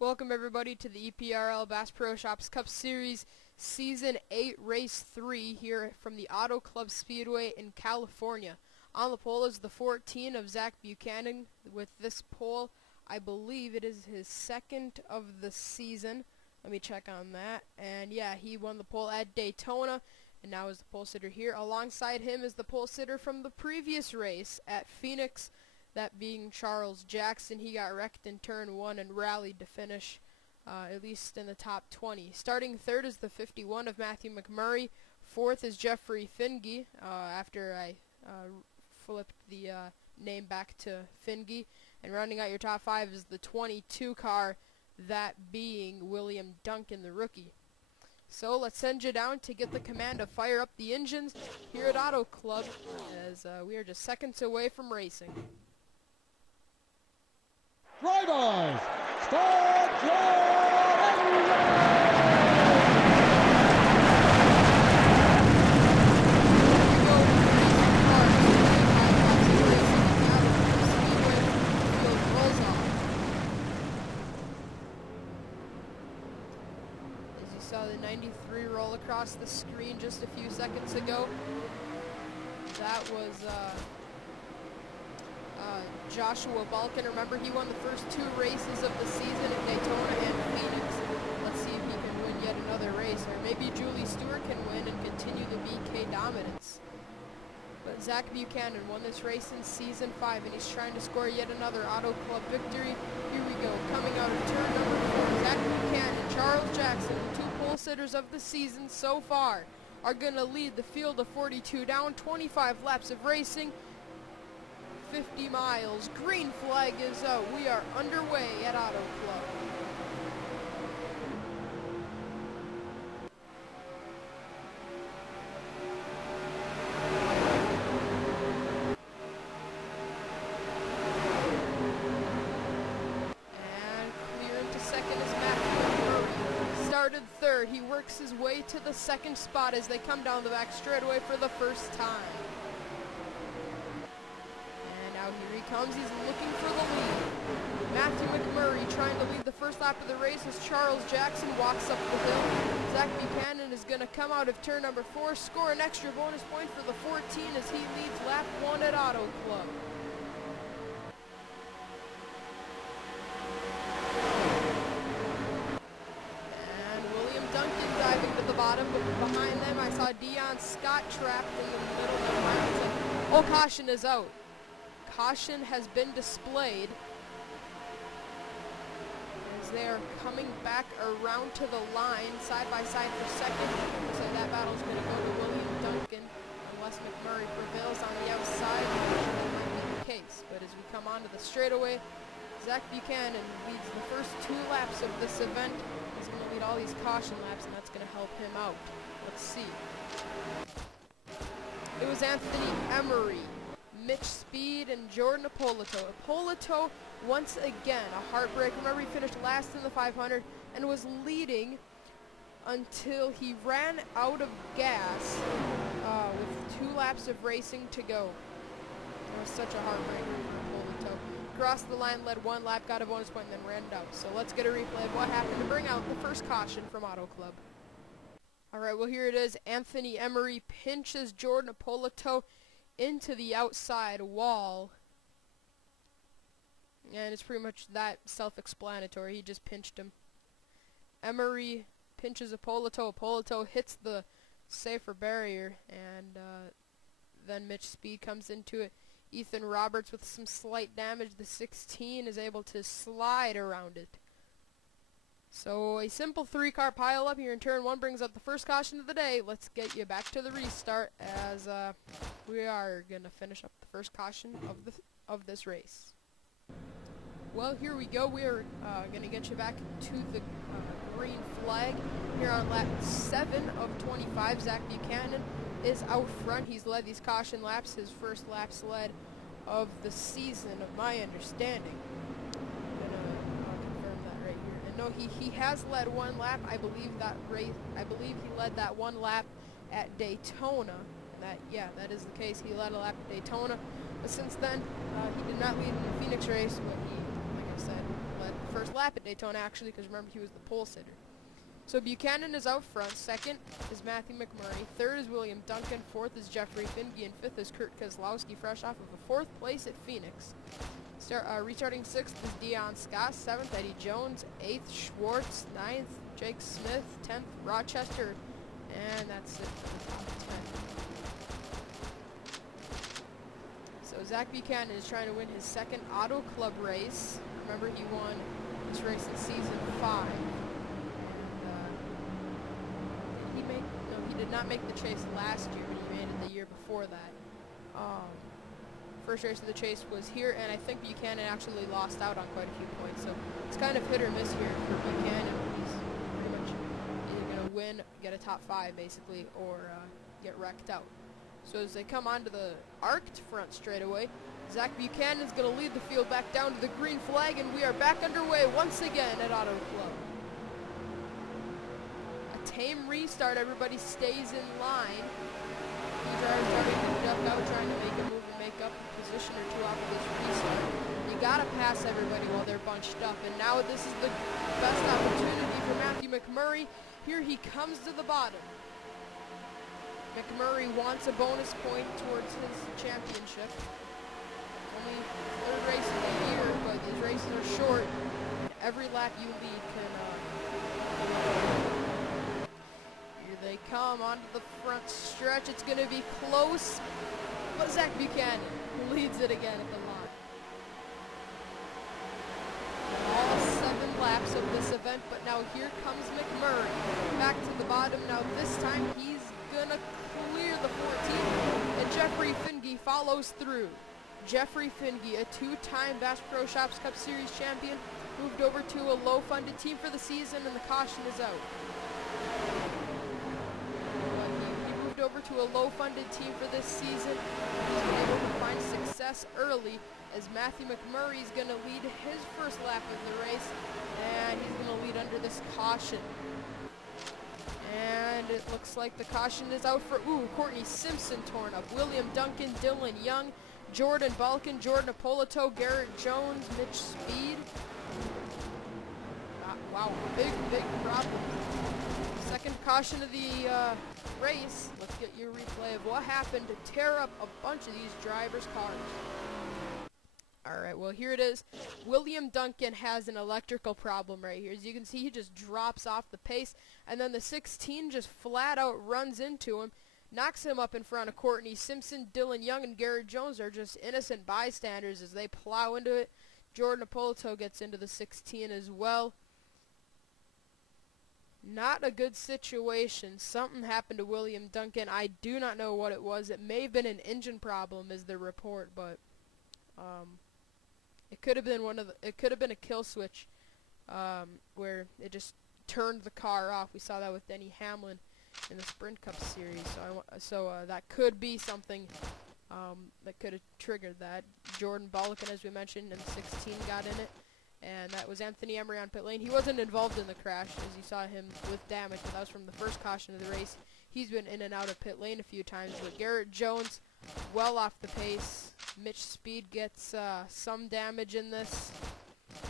Welcome everybody to the EPRL Bass Pro Shops Cup Series Season 8 Race 3 here from the Auto Club Speedway in California. On the pole is the 14 of Zach Buchanan. With this pole, I believe it is his second of the season. Let me check on that. And yeah, he won the pole at Daytona and now is the pole sitter here. Alongside him is the pole sitter from the previous race at Phoenix, that being Charles Jackson. He got wrecked in turn 1 and rallied to finish at least in the top 20. Starting third is the 51 of Matthew McMurray. Fourth is Jeffrey Finge, after I flipped the name back to Finge. And rounding out your top 5 is the 22 car, that being William Duncan, the rookie. So let's send you down to get the command to fire up the engines here at Auto Club, as we are just seconds away from racing. Drivers, start your engines! As you saw the 93 roll across the screen just a few seconds ago, that was Joshua Balkin. Remember, he won the first 2 races of the season at Daytona and Phoenix. Let's see if he can win yet another race, or maybe Julie Stewart can win and continue the BK dominance. But Zach Buchanan won this race in Season 5, and he's trying to score yet another Auto Club victory. Here we go, coming out of turn number 4, Zach Buchanan, Charles Jackson, the 2 pole sitters of the season so far, are going to lead the field of 42 down, 25 laps of racing, 50 miles. Green flag is out. We are underway at Auto Club. And clear into second is Matthew McMurray. Started third. He works his way to the second spot as they come down the back straightaway for the first time. Here he comes, he's looking for the lead. Matthew McMurray trying to lead the first lap of the race as Charles Jackson walks up the hill. Zach Buchanan is going to come out of turn number 4, score an extra bonus point for the 14 as he leads lap 1 at Auto Club. And William Duncan diving to the bottom, but behind them I saw Dion Scott trapped in the middle of the line. Oh, caution is out. Caution has been displayed as they are coming back around to the line side by side for second. So that battle is going to go to William Duncan unless McMurray prevails on the outside. That might be the case. But as we come onto the straightaway, Zach Buchanan leads the first 2 laps of this event. He's going to lead all these caution laps, and that's going to help him out. Let's see. It was Anthony Emery, Mitch Speed, and Jordan Ippolito. Ippolito, once again, a heartbreak. Remember, he finished last in the 500 and was leading until he ran out of gas with 2 laps of racing to go. It was such a heartbreak for Ippolito. Crossed the line, led 1 lap, got a bonus point, and then ran out. So let's get a replay of what happened to bring out the first caution from Auto Club. Alright, well, here it is. Anthony Emery pinches Jordan Ippolito into the outside wall, and it's pretty much that self-explanatory. He just pinched him. Emery pinches Ippolito. Ippolito hits the safer barrier, and then Mitch Speed comes into it. Ethan Roberts with some slight damage. The 16 is able to slide around it. So a simple 3-car pile-up here in turn 1 brings up the first caution of the day. Let's get you back to the restart as we are going to finish up the first caution of this race. Well, here we go. We are going to get you back to the green flag here on lap 7 of 25. Zach Buchanan is out front. He's led these caution laps, his first lap sled of the season, of my understanding. No, he has led 1 lap. I believe he led that 1 lap at Daytona. That is the case. He led a lap at Daytona, but since then he did not lead in the Phoenix race. But he, like I said, led first lap at Daytona, actually, because remember, he was the pole sitter. So Buchanan is out front. Second is Matthew McMurray. Third is William Duncan. Fourth is Jeffrey Finge. And fifth is Kurt Kozlowski, fresh off of a fourth place at Phoenix. Restarting sixth is Dion Scott. Seventh, Eddie Jones. Eighth, Schwartz. Ninth, Jake Smith. 10th, Rochester. And that's it for the top 10. So Zach Buchanan is trying to win his second Auto Club race. Remember, he won this race in season 5. He did not make the chase last year, but he made it the year before that. First race of the chase was here, and I think Buchanan actually lost out on quite a few points. So it's kind of hit or miss here for Buchanan. He's pretty much either going to win, get a top 5 basically, or get wrecked out. So as they come onto the arced front straightaway, Zach Buchanan is going to lead the field back down to the green flag, and we are back underway once again at Auto Club. A tame restart, everybody stays in line. The driver's starting to duck out, trying to make a move and make up a position or two off of this restart. You gotta pass everybody while they're bunched up, and now this is the best opportunity for Matthew McMurray. Here he comes to the bottom. McMurray wants a bonus point towards his championship. Only third race of the year, but these races are short. Every lap you lead can here they come onto the front stretch. It's going to be close, but Zach Buchanan leads it again at the line. All 7 laps of this event, but now here comes McMurray back to the bottom. Now this time he's going to clear the 14th, and Jeffrey Finge follows through. Jeffrey Finge, a 2-time Bass Pro Shops Cup Series champion, moved over to a low-funded team for the season, and the caution is out. He moved over to a low-funded team for this season. He's been able to find success early, as Matthew McMurray is going to lead his first lap of the race, and he's going to lead under this caution. And it looks like the caution is out for, Courtney Simpson torn up. William Duncan, Dylan Young, Jordan Balkin, Jordan Apolito, Garrett Jones, Mitch Speed. Wow, big problem. Second caution of the race. Let's get your replay of what happened to tear up a bunch of these drivers' cars. Alright, well here it is. William Duncan has an electrical problem right here. As you can see, he just drops off the pace, and then the 16 just flat out runs into him, knocks him up in front of Courtney Simpson. Dylan Young and Garrett Jones are just innocent bystanders as they plow into it. Jordan Apolito gets into the 16 as well. Not a good situation. Something happened to William Duncan. I do not know what it was. It may have been an engine problem is the report, but it could have been it could have been a kill switch where it just turned the car off. We saw that with Denny Hamlin in the Sprint Cup Series. So that could be something that could have triggered that. Jordan Balkin, as we mentioned, in the 16 got in it, and that was Anthony Emery on pit lane. He wasn't involved in the crash, as you saw him with damage, but that was from the first caution of the race. He's been in and out of pit lane a few times, but Garrett Jones, well off the pace. Mitch Speed gets some damage in this.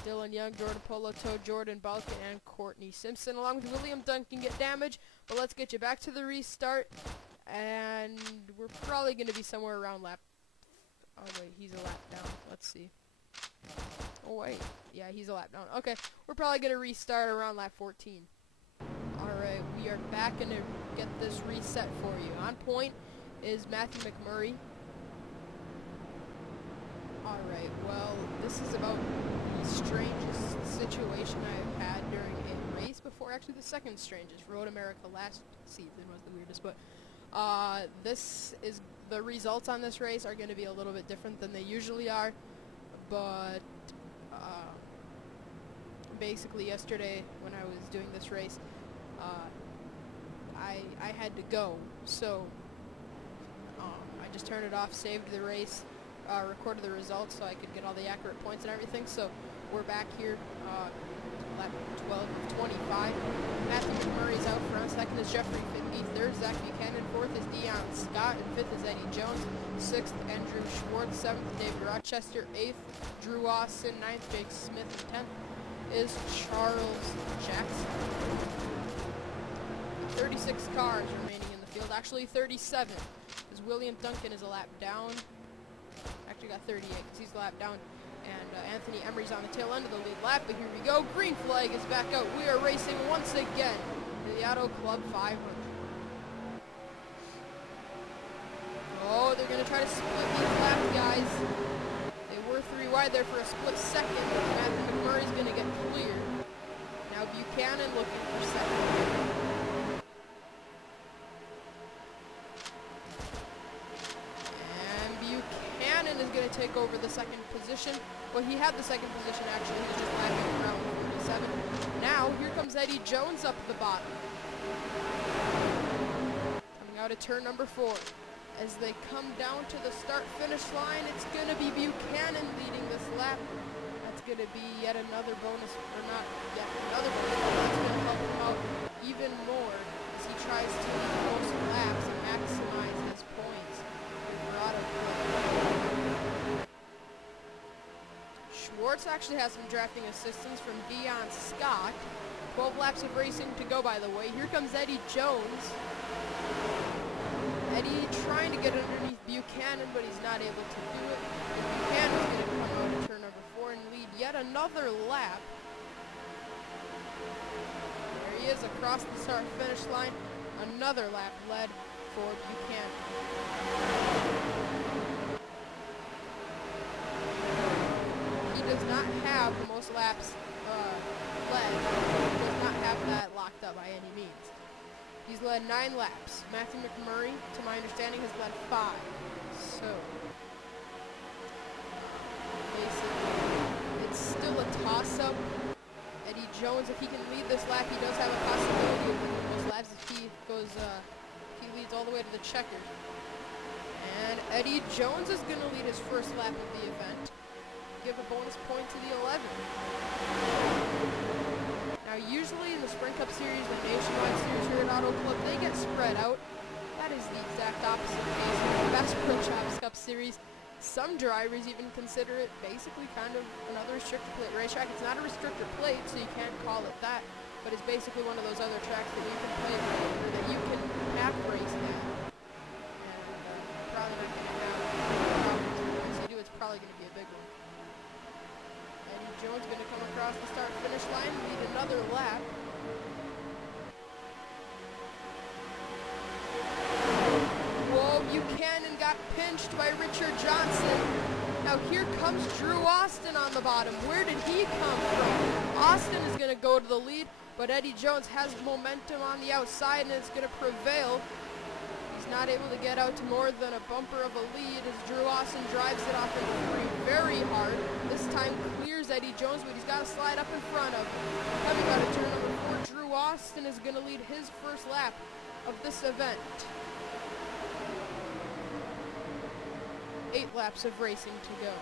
Dylan Young, Jordan Apolito, Jordan Balkin, and Courtney Simpson, along with William Duncan, get damage. But let's get you back to the restart, and we're probably going to be somewhere around lap... Oh, wait, he's a lap down. Let's see. Oh, wait. Yeah, he's a lap down. Okay, we're probably going to restart around lap 14. Alright, we are back and to get this reset for you. On point is Matthew McMurray. Alright, well, this is about the strangest situation I've had during a race before. Actually, the second strangest. Road America last season was the weirdest, but this is... The results on this race are going to be a little bit different than they usually are, but basically yesterday when I was doing this race, I had to go, so I just turned it off, saved the race, recorded the results so I could get all the accurate points and everything. So we're back here, lap 12 of 25. Matthew McMurray is out front. Second is Jeffrey Finge. Third, Zach Buchanan. Fourth is Dion Scott. And fifth is Eddie Jones. Sixth, Andrew Schwartz. Seventh, David Rochester. Eighth, Drew Austin. Ninth, Jake Smith. And 10th, is Charles Jackson. 36 cars remaining in the field, actually 37, as William Duncan is a lap down. Actually got 38 because he's a lap down. And Anthony Emery's on the tail end of the lead lap, but here we go. Green flag is back out. We are racing once again in the Auto Club 500. Oh, they're going to try to split these laps, guys. They were 3 wide there for a split second. Matthew McMurray's going to get clear. Now Buchanan looking for second. And Buchanan is going to take over the second position. Well, he had the second position, actually. He was just lapping around 47. Now, here comes Eddie Jones up the bottom. Coming out of turn number 4. As they come down to the start-finish line, it's going to be Buchanan leading this lap. That's going to be yet another bonus, or not yet another bonus, but that's going to help him out even more as he tries to lead the most laps and maximize his points with Auto Club. Schwartz actually has some drafting assistance from Dion Scott. 12 laps of racing to go, by the way. Here comes Eddie Jones. Eddie trying to get underneath Buchanan, but he's not able to do it. Buchanan's going to come out of turn number 4 and lead yet another lap. There he is across the start-finish line. Another lap led for Buchanan. He does not have the most laps led. He does not have that locked up by any means. He's led 9 laps. Matthew McMurray, to my understanding, has led 5. So, basically, it's still a toss-up. Eddie Jones, if he can lead this lap, he does have a possibility of winning those laps if he goes, he leads all the way to the checker. And Eddie Jones is going to lead his first lap of the event. Give a bonus point to the 11. Now, usually in the Sprint Cup Series, the Nationwide Series here at Auto Club, they get spread out. That is the exact opposite case in the Best Pro Shops Cup Series. Some drivers even consider it basically kind of another restrictor plate racetrack. It's not a restrictor plate, so you can't call it that, but it's basically one of those other tracks that you can play or that you can have racing at. And probably not going to have problems. Once you do, it's probably going to be a big one. Jones going to come across the start-finish line, lead another lap. Whoa, Buchanan got pinched by Richard Johnson. Now here comes Drew Austin on the bottom. Where did he come from? Austin is going to go to the lead, but Eddie Jones has momentum on the outside and it's going to prevail. He's not able to get out to more than a bumper of a lead as Drew Austin drives it off into 3 very hard. This time clears Eddie Jones, but he's got to slide up in front of him. Coming out of turn number 4, Drew Austin is going to lead his first lap of this event. 8 laps of racing to go.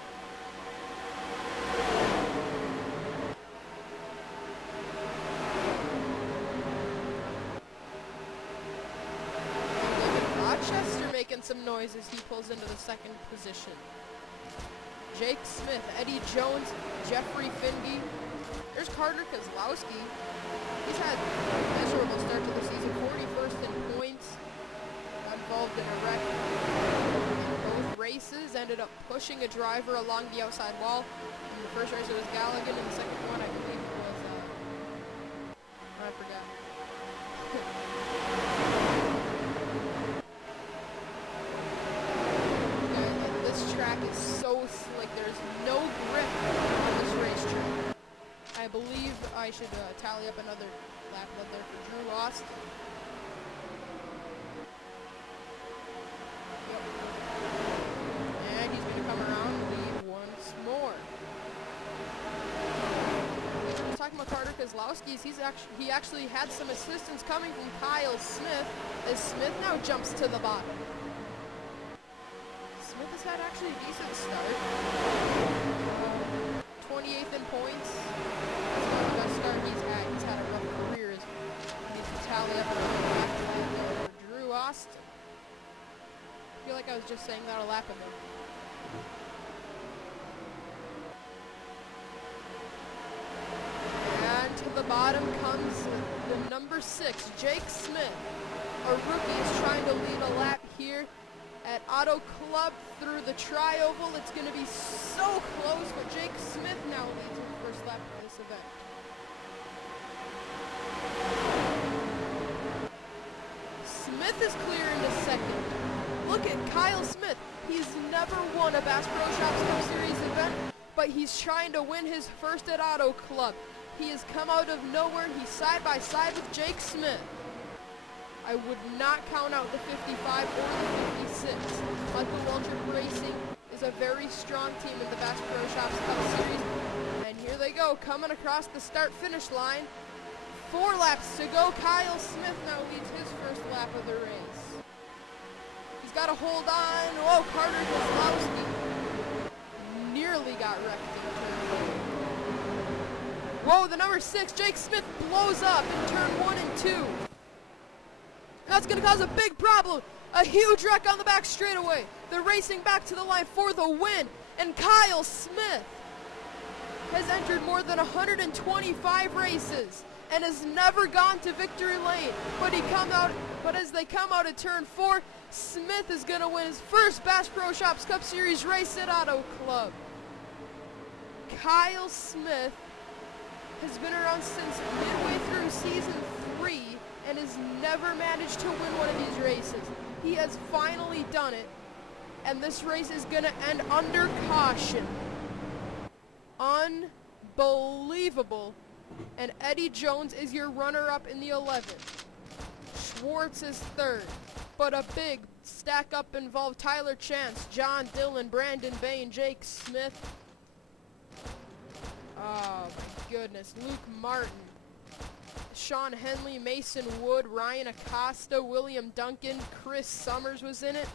Rochester making some noise as he pulls into the second position. Jake Smith, Eddie Jones, Jeffrey Finge. There's Carter Kozlowski. He's had a miserable start to the season, 41st in points. Got involved in a wreck in both races, ended up pushing a driver along the outside wall. In the first race it was Galligan, and the second one I believe it was, I forgot. Track is so slick. There's no grip on this racetrack. I believe I should tally up another lap led there for Drew Austin. Yep. And he's going to come around and lead once more. I was talking about Carter Kozlowski. He actually had some assistance coming from Kyle Smith as Smith now jumps to the bottom. Smith has had actually a decent start. 28th in points. That's not the best start he's had. He's had a rough career. He needs to tally up for Drew Austin. I feel like I was just saying that a lap ago. bottom comes the number 6, Jake Smith. A rookie is trying to lead a lap here at Auto Club through the tri-oval. It's going to be so close, but Jake Smith now leads the first lap of this event. Smith is clear into second. Look at Kyle Smith. He's never won a Bass Pro Shops Cup Series event, but he's trying to win his first at Auto Club. He has come out of nowhere. He's side by side with Jake Smith. I would not count out the 55 or the 56. Michael Waltrip Racing is a very strong team in the Bass Pro Shops Cup Series. And here they go, coming across the start-finish line. 4 laps to go. Kyle Smith now leads his first lap of the race. He's got to hold on. Oh, Carter Kozlowski nearly got wrecked in turn 1. Whoa, the number 6, Jake Smith, blows up in turn 1 and 2. That's going to cause a big problem. A huge wreck on the back straightaway. They're racing back to the line for the win. And Kyle Smith has entered more than 125 races and has never gone to victory lane. But as they come out of turn 4, Smith is going to win his first Bass Pro Shops Cup Series race at Auto Club. Kyle Smith has been around since midway through season 3 and has never managed to win one of these races. He has finally done it, and this race is going to end under caution. Unbelievable. And Eddie Jones is your runner-up in the 11th. Schwartz is 3rd. But a big stack-up involved Tyler Chance, John Dillon, Brandon Bain, Jake Smith. Oh, my goodness. Luke Martin, Sean Henley, Mason Wood, Ryan Acosta, William Duncan, Chris Summers was in it.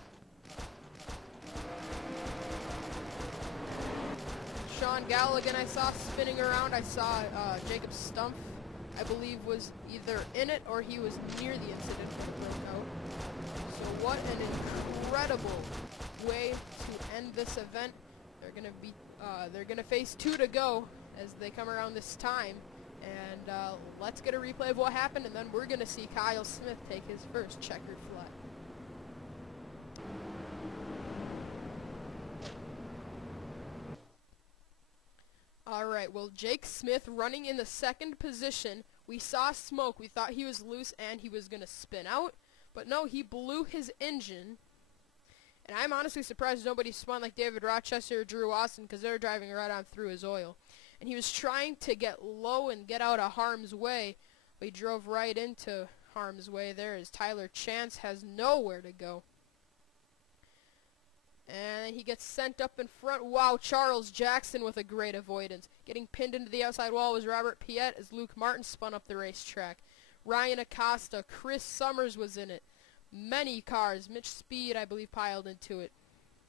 Sean Galligan I saw spinning around. I saw Jacob Stumpf, I believe, was either in it or he was near the incident when it broke out. So what an incredible way to end this event. They're gonna face 2 to go as they come around this time. And let's get a replay of what happened, and then we're gonna see Kyle Smith take his first checkered flag. Alright, well, Jake Smith running in the 2nd position. We saw smoke. We thought he was loose and he was going to spin out. But no, he blew his engine. And I'm honestly surprised nobody spun like David Rochester or Drew Austin, because they're driving right on through his oil. And he was trying to get low and get out of harm's way. But he drove right into harm's way there as Tyler Chance has nowhere to go. And he gets sent up in front. Wow, Charles Jackson with a great avoidance. Getting pinned into the outside wall was Robert Piet as Luke Martin spun up the racetrack. Ryan Acosta, Chris Summers was in it. Many cars. Mitch Speed, I believe, piled into it.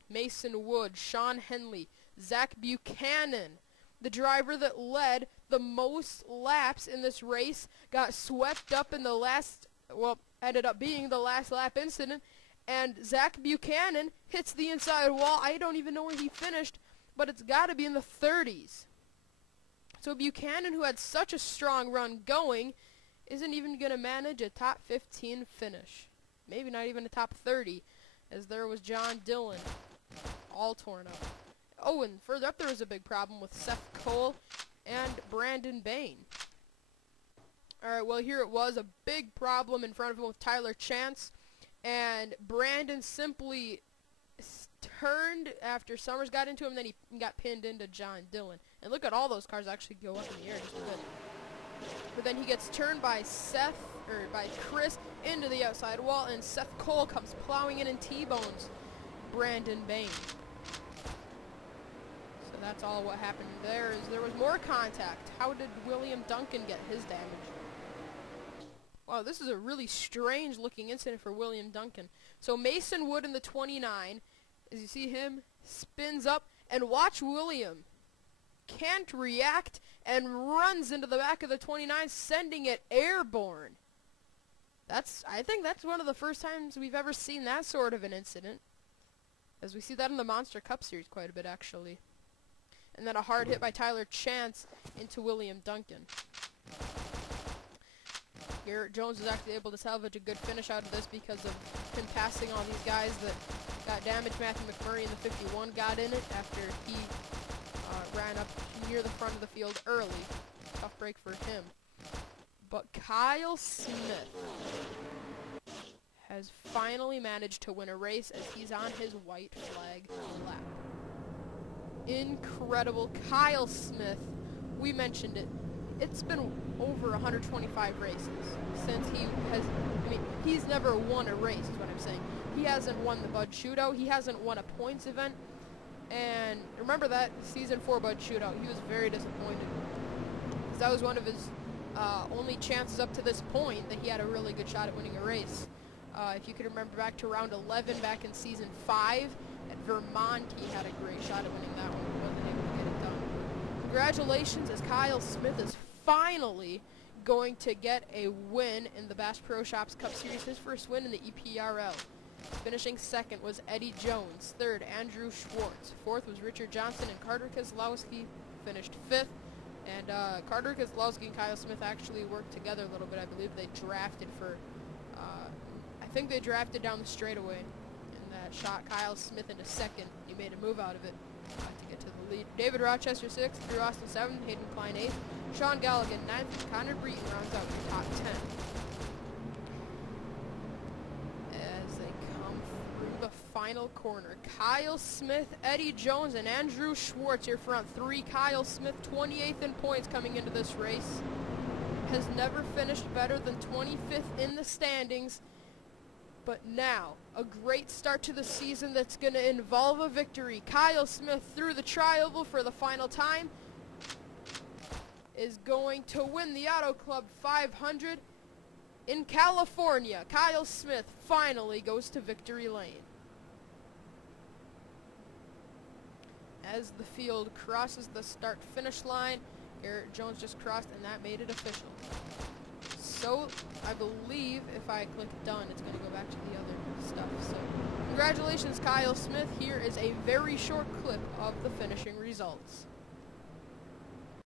Mason Wood, Sean Henley, Zach Buchanan, the driver that led the most laps in this race, got swept up in the last, well, ended up being the last lap incident. And Zach Buchanan hits the inside wall. I don't even know where he finished, but it's got to be in the 30s. So Buchanan, who had such a strong run going, isn't even going to manage a top 15 finish. Maybe not even a top 30, as there was John Dillon, all torn up. Oh, and further up there was a big problem with Seth Cole and Brandon Bain. Alright, well, here it was, a big problem in front of him with Tyler Chance. And Brandon simply turned after Summers got into him, and then he got pinned into John Dillon. And look at all those cars actually go up in the air just a bit. But then he gets turned by Chris into the outside wall, and Seth Cole comes plowing in and T-bones Brandon Bain. So that's all what happened there. Is there was more contact. How did William Duncan get his damage? Wow, this is a really strange looking incident for William Duncan. So Mason Wood in the 29, as you see him, spins up, and watch William. Can't react and runs into the back of the 29, sending it airborne. I think that's one of the first times we've ever seen that sort of an incident, as we see that in the Monster Cup Series quite a bit, actually. And then a hard hit by Tyler Chance into William Duncan. Garrett Jones was actually able to salvage a good finish out of this because of him passing all these guys that got damaged. Matthew McMurray in the 51 got in it after he ran up near the front of the field early. Tough break for him. But Kyle Smith has finally managed to win a race as he's on his white flag lap. Incredible. Kyle Smith, we mentioned it. It's been over 125 races since he has, he's never won a race is what I'm saying. He hasn't won the Bud Shootout. He hasn't won a points event. And remember that season 4 Bud Shootout. He was very disappointed. Because that was one of his only chances up to this point that he had a really good shot at winning a race. If you could remember back to round 11 back in season 5 at Vermont, he had a great shot at winning that one. He wasn't able to get it done. Congratulations, as Kyle Smith is finally going to get a win in the Bass Pro Shops Cup Series. His first win in the EPRL. Finishing second was Eddie Jones. Third, Andrew Schwartz. Fourth was Richard Johnson, and Carter Kozlowski finished fifth. And Carter Kozlowski and Kyle Smith actually worked together a little bit. I believe they drafted for, I think they drafted down the straightaway. And that shot Kyle Smith into second. He made a move out of it to get to the lead. David Rochester 6th, Drew Austin 7th, Hayden Klein 8th, Sean Galligan 9th, Connor Breton rounds out the top 10. As they come through the final corner, Kyle Smith, Eddie Jones, and Andrew Schwartz, your front three. Kyle Smith, 28th in points coming into this race. Has never finished better than 25th in the standings. But now, a great start to the season that's going to involve a victory. Kyle Smith through the tri-oval for the final time is going to win the Auto Club 500 in California. Kyle Smith finally goes to victory lane. As the field crosses the start-finish line, Garrett Jones just crossed, and that made it official. So, I believe if I click done, it's going to go back to the other stuff. So, congratulations, Kyle Smith. Here is a very short clip of the finishing results.